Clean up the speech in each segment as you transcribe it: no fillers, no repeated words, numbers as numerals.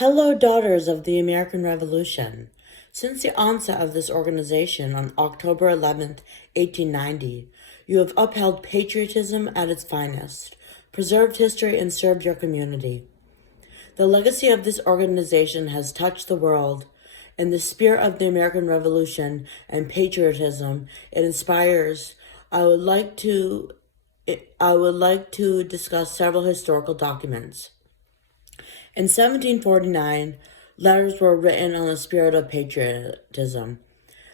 Hello, daughters of the American Revolution. Since the onset of this organization on October 11th, 1890, you have upheld patriotism at its finest, preserved history, and served your community. The legacy of this organization has touched the world. In the spirit of the American Revolution and patriotism it inspires, I would like to discuss several historical documents. In 1749, letters were written on the spirit of patriotism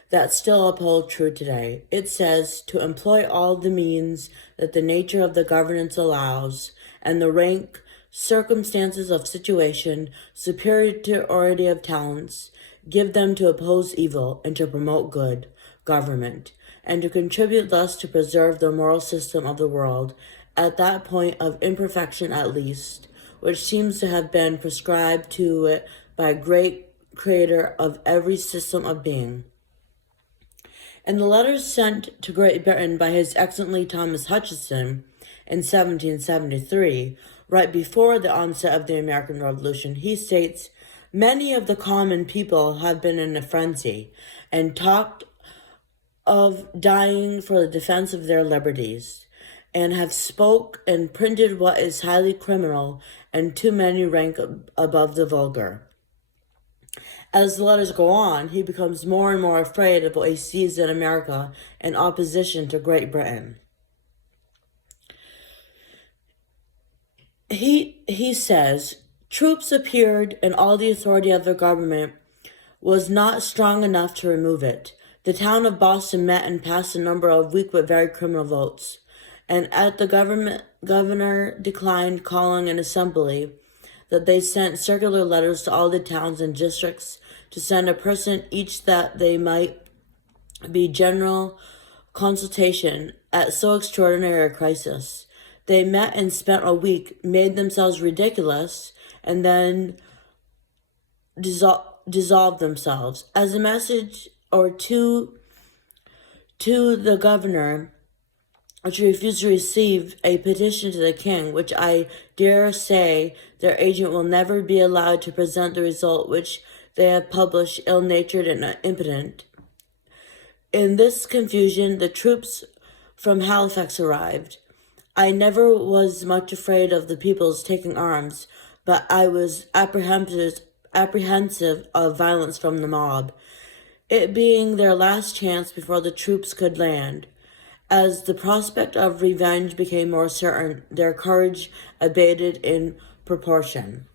that still uphold true today. It says to employ all the means that the nature of the governance allows, and the rank, circumstances of situation, superiority of talents, give them to oppose evil and to promote good government, and to contribute thus to preserve the moral system of the world at that point of imperfection at least, which seems to have been prescribed to it by a great creator of every system of being. In the letters sent to Great Britain by His Excellency Thomas Hutchinson in 1773, right before the onset of the American Revolution, he states, "Many of the common people have been in a frenzy and talked of dying for the defense of their liberties, and have spoke and printed what is highly criminal, and too many rank above the vulgar." As the letters go on, he becomes more and more afraid of what he sees in America in opposition to Great Britain. He says, troops appeared and all the authority of the government was not strong enough to remove it. The town of Boston met and passed a number of weak but very criminal votes, and at the governor declined calling an assembly, that they sent circular letters to all the towns and districts to send a person each that they might be general consultation at so extraordinary a crisis. They met and spent a week, made themselves ridiculous, and then dissolved themselves. As a message or to the governor, which refused to receive a petition to the king, which I dare say their agent will never be allowed to present the result which they have published, ill-natured and impotent. In this confusion, the troops from Halifax arrived. I never was much afraid of the people's taking arms, but I was apprehensive of violence from the mob, it being their last chance before the troops could land. As the prospect of revenge became more certain, their courage abated in proportion.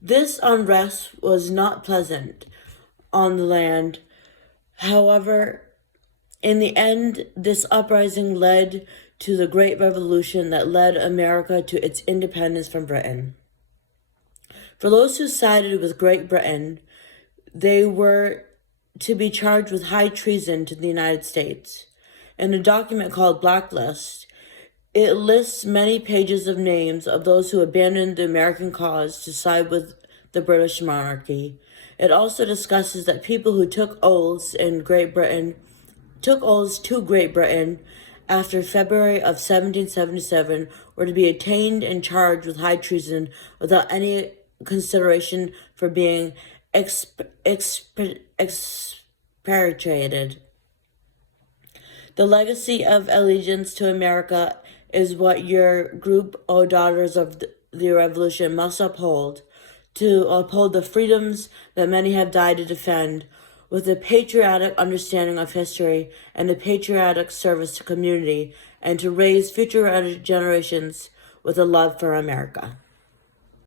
This unrest was not pleasant on the land. However, in the end, this uprising led to the great revolution that led America to its independence from Britain. For those who sided with Great Britain, they were to be charged with high treason to the United States. In a document called Blacklist, it lists many pages of names of those who abandoned the American cause to side with the British monarchy. It also discusses that people who took oaths to Great Britain after February of 1777 were to be attainted and charged with high treason without any consideration for being expatriated. The legacy of allegiance to America is what your group, O daughters of the Revolution, must uphold, to uphold the freedoms that many have died to defend, with a patriotic understanding of history and a patriotic service to community, and to raise future generations with a love for America.